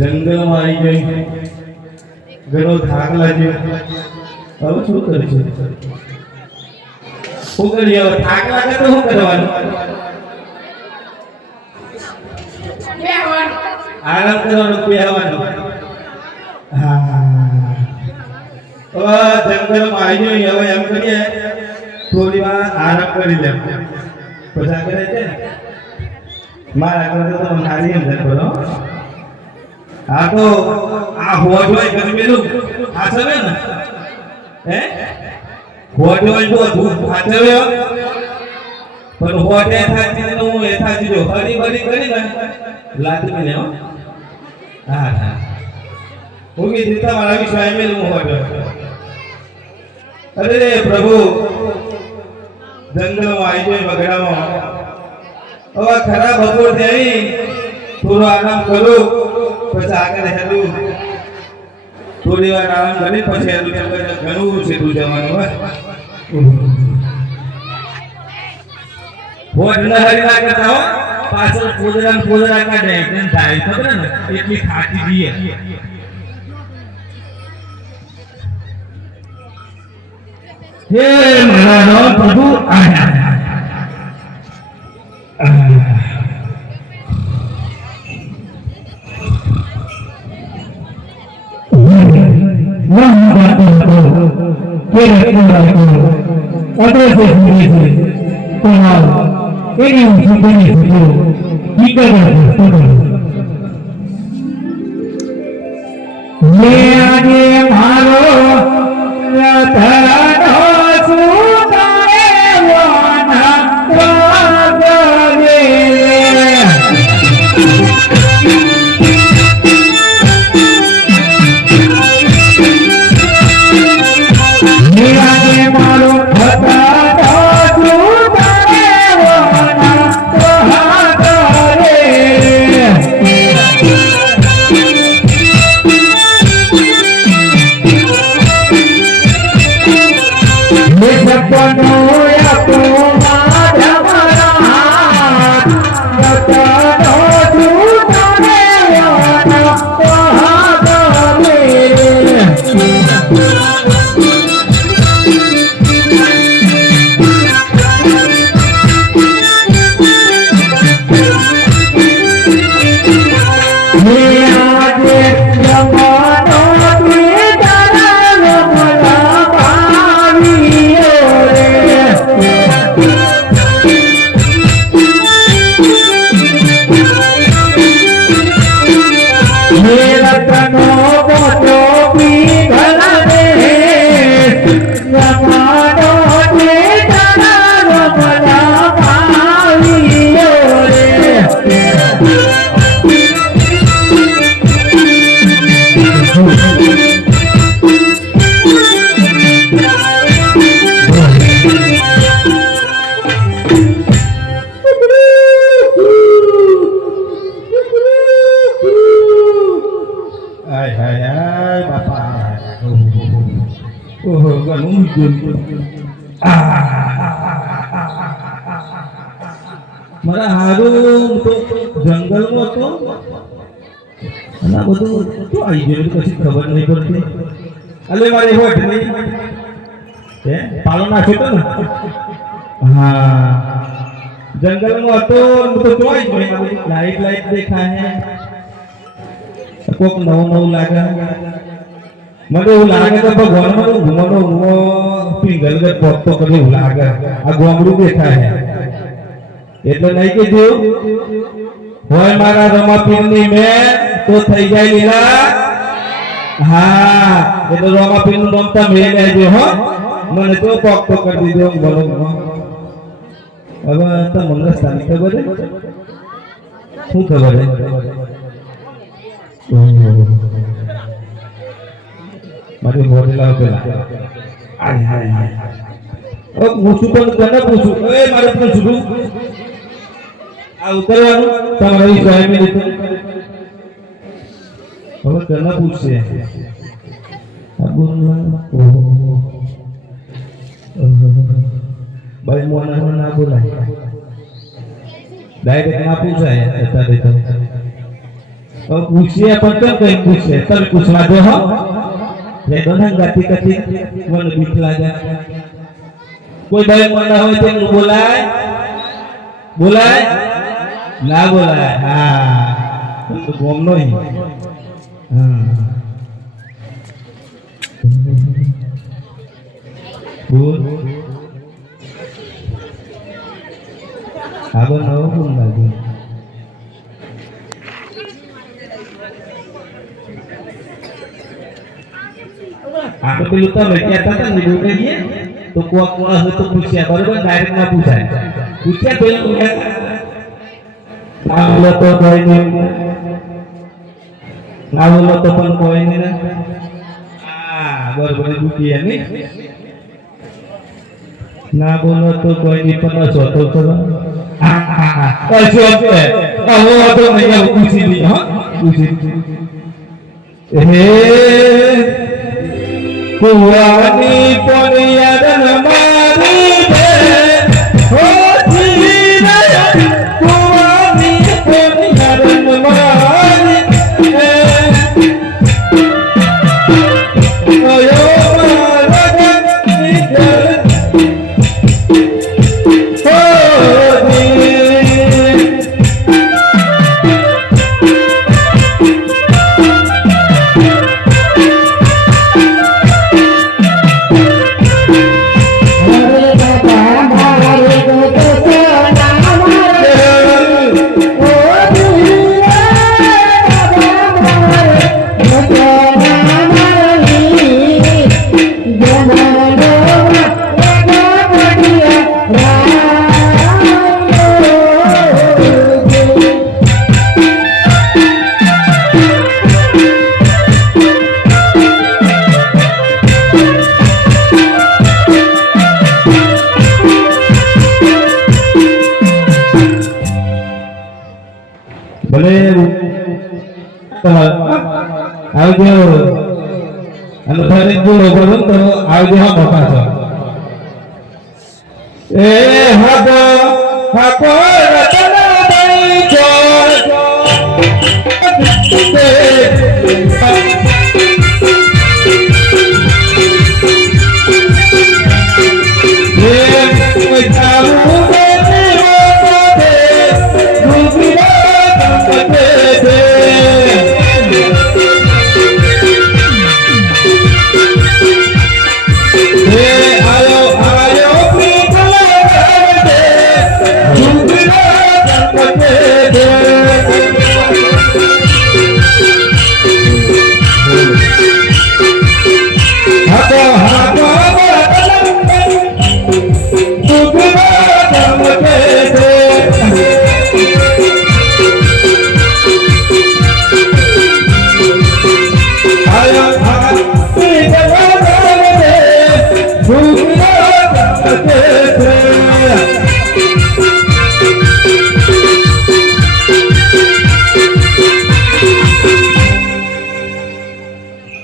जंगल में आई गई घणो थाक लाग्यो હવે શું કરીશું શું કરીએ હવે થાક લાગે તો શું કરવાનું આરામ કરવાનું બેહવાનું હા હવે જંગલ માં આવી ગઈ હવે એમ કરીએ થોડી વાર આરામ કરી લે પછી કરે છે મારા કરતા તો નાની અંદર કરો આ તો આ હોજ હોય ગરમીનું આ સવે ને હે હોજ હોય તો ધૂપ આચરે પણ હોજે થાતી ને હું એ થાતી જો હરી ભરી કરી ને લાતી મને હો હા હા ઓકે દીતા મારા વિશ્વાય મેં હું હોજ અરે પ્રભુ જંગલમાં આવી ગઈ બગડામાં હવે ખરાબ બપોર થઈ થોડો આરામ કરું પછી આગળ હેલું થોડી વાર આરામ કરી પછી હેલું ઘણું સીધું જવાનું હોય હોજ ન હરી ના કરતા હો પાછળ પોદરા કાઢે એમ થાય ખબર ને એટલી થાકી જઈએ હે મારા પ્રભુ આયા મારા હારું તો જંગલમાં હતો અને આ બધું શું આવી ગયું કશી ખબર નહીં પડતી. અલે મારી હોટ નહીં હે પાલો નાખ્યો તો ને હા જંગલમાં હતો તો શું આવી ગયું લાઈટ લાઈટ દેખાય કોક નવું લાગે મને એવું લાગે કે ભગવાન ઘુમનો પિંગલગત પોતો કરે એવું લાગે આ ગોમડું દેખાય એટલે નહીં કીધું હોય મારા રમાપીરની મેં તો થઈ જાય લીલા. હા એટલે રમાપીરનું નામ તમે લેજો હો મને તો પોતો કરી દીધો ગળો. હવે તમને સ્થાનિક ખબર છે શું ખબર છે મારી મોડેલા પેલા આય હાય હાય ઓ પૂછું પણ કોને પૂછું એ મારે પણ છૂટું આ ઉતરવાનું તમારી સ્વામી રીતે હવે કોને પૂછશે ભાઈ મોને ના બોલાય ડાયરેક્ટ ના પૂછાય અત્યારે તો પૂછીએ પણ કેમ કઈ પૂછે તમે પૂછવા દો હો લે દોના ગાતી કતી મને બીક લાગે કોઈ ભાઈ મોના હોય તેનું બોલાય બોલાય ના બોલાય. હા તો ગોમનો હી હા બોલ આવો નવો બોલ લાગે આપણે પેલું તમે કહેતા હતા ને બોલ ગઈએ તો કોક હોય તો પૂછ્યા બરોબર ડાયરેક્ટ ના પૂછાય પૂછ્યા પેલું ના બોલો તો કોઈ નહીં ના બોલો તો પણ કોઈ નહીં હા બરોબર દુખી નહીં ના બોલો તો કોઈ નહીં પણ છો તો કરો હા હા હા કશો છે આવો તો નહીં પૂછી દી હા પૂછી હે કુવાની પોનિયાદન મારી દે હો જી કુવાની પોનિયાદન મારી દે ઓયો મારા નિકલ હો ભલે આવજો અને ફરી બોલો બોલો તો આવજો હા મોટા છો એ હદો હકો રતન દઈ જો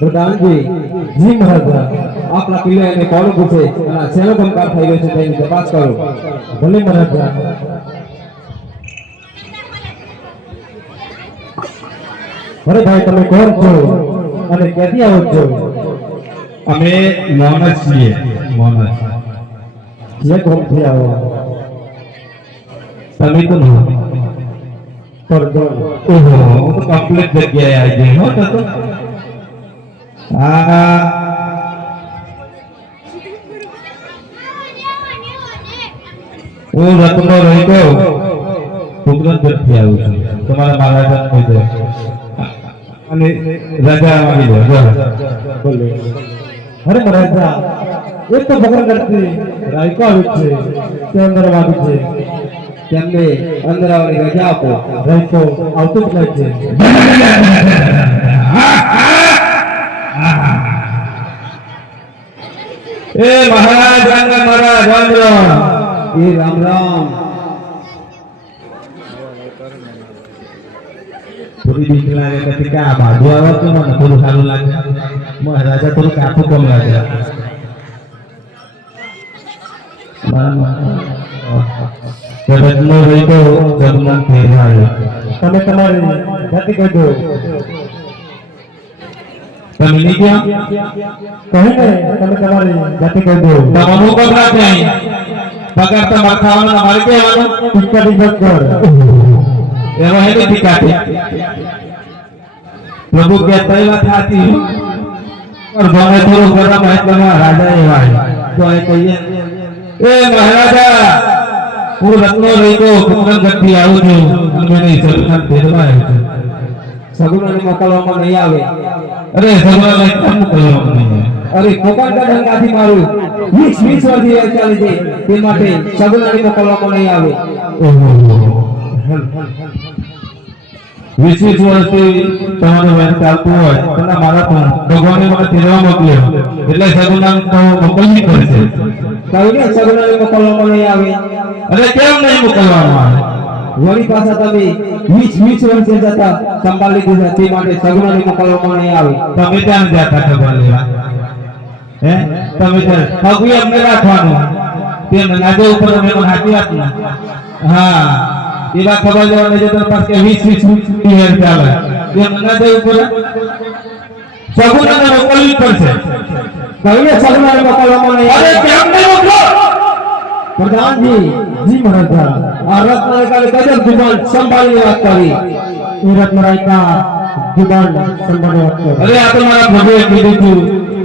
प्रधान जी महाराज आपला पिल्ला એને કોણ પૂછે અને શેનો કંકાર થઈ ગયો છે તેની તપાસ કરો ભલે મહારાજ અરે ભાઈ તમે કોણ છો અને ક્યાંથી આવો છો અમે મોહમ્મદ છીએ મોહમ્મદ જે કોણથી આવો તમે તો ન પરદો ઓહો હું તો કમ્પ્લીટ જગ્યાએ આવી ગયો હો તો હું રત્નો રહીતો કુદરત થી આવું છું તમારા મહારાજા કહી અને રાજા આવી જાઓ બોલે અરે મહારાજા એક તો ભગવાન કરતી રાયકો આવી છે તે અંદર આવી છે તેમને અંદર આવવાની રજા આપો રાયકો આવતું જ નથી એ મહારાજ મહારાજ રામ રામ એ રામ રામ થોડી બીક લાગે પછી કે આ બાજુ આવે તો મને થોડું સારું લાગે મહારાજા થોડું કાઠું કમ લાગે રત્નો રહી તો જગમન ફેરવાયો તમે તમારી જાતિ કહી દો તમે નહીં ક્યાં કહે ને તમે તમારી જાતિ કહી દો તમારું પગાર નહીં પગાર તમારે ખાવાનો તમારે કહેવાનો પિચકારી બસ કર એવો હે ને ટીકાટી પ્રભુ કહેતા એ વાત સાચી પર ભણે થોડું ગરમ એટલામાં રાજા એવા તો એ કહીએ એ મહારાજા હું રત્નો રહી તો કુંભરગઢથી આવું છું અને મને સગુણા ફેરવા આવ્યો છું સગુણાને મોકલવામાં નહીં આવે અરે સગુણાને કેમ મોકલવામાં નહીં અરે કોકણકા ડંકાથી મારું 20 વર્ષથી ચાલી છે તે માટે સગુણાને મોકલવામાં નહીં આવે ઓહો 20 વર્ષથી તમારું વેન ચાલતું હોય તને મારા પણ ભગવાને મને ફેરવા મોકલ્યો એટલે સગુણા તો મોકલવી પડશે કઈને સગુણાને મોકલવામાં નહીં આવે અરે કેમ નહીં મોકલવામાં આવે વળી પાછા તમે 20 વર્ષે જતા સંભાળી દીધા તે માટે સગુણાને મોકલવામાં નહીં આવે તમે ત્યાં જતા ખબર લેવા હે તમે ત્યાં પગવી અમને રાખવાનું તે નાજે ઉપર તમે મને હાથી વાત ના હા એવા ખબર લેવા નહીં જતા પાસ કે 20 યર ચાલે તે નાજે ઉપર સગુણાને મોકલવી પડશે કઈને સગુણાને મોકલવામાં નહીં અરે આવે કેમ નહીં મોકલો પ્રધાનજી જી મહારાજ આ રત્નાયકાને ગજબ જુબાન સંભાળીને વાત કરી એ રત્નાયકા જુબાન સંભાળીને વાત કરી અરે આ તો મારા પ્રભુએ કીધું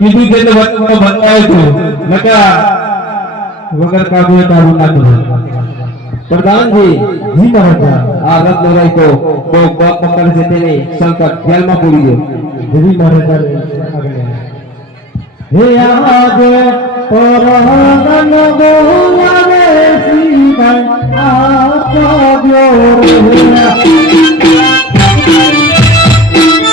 કે એટલે વચનો બતાવ્યો છું નકા વગર કાબુએ કાબુ ના કરો પ્રધાનજી જી મહારાજ આ રત્નાયકો બહુ બાપ પકડ છે તેને સંકટ જેલમાં પૂરી ગયો જી મહારાજ આગળ હે આજે પરગન ગોવા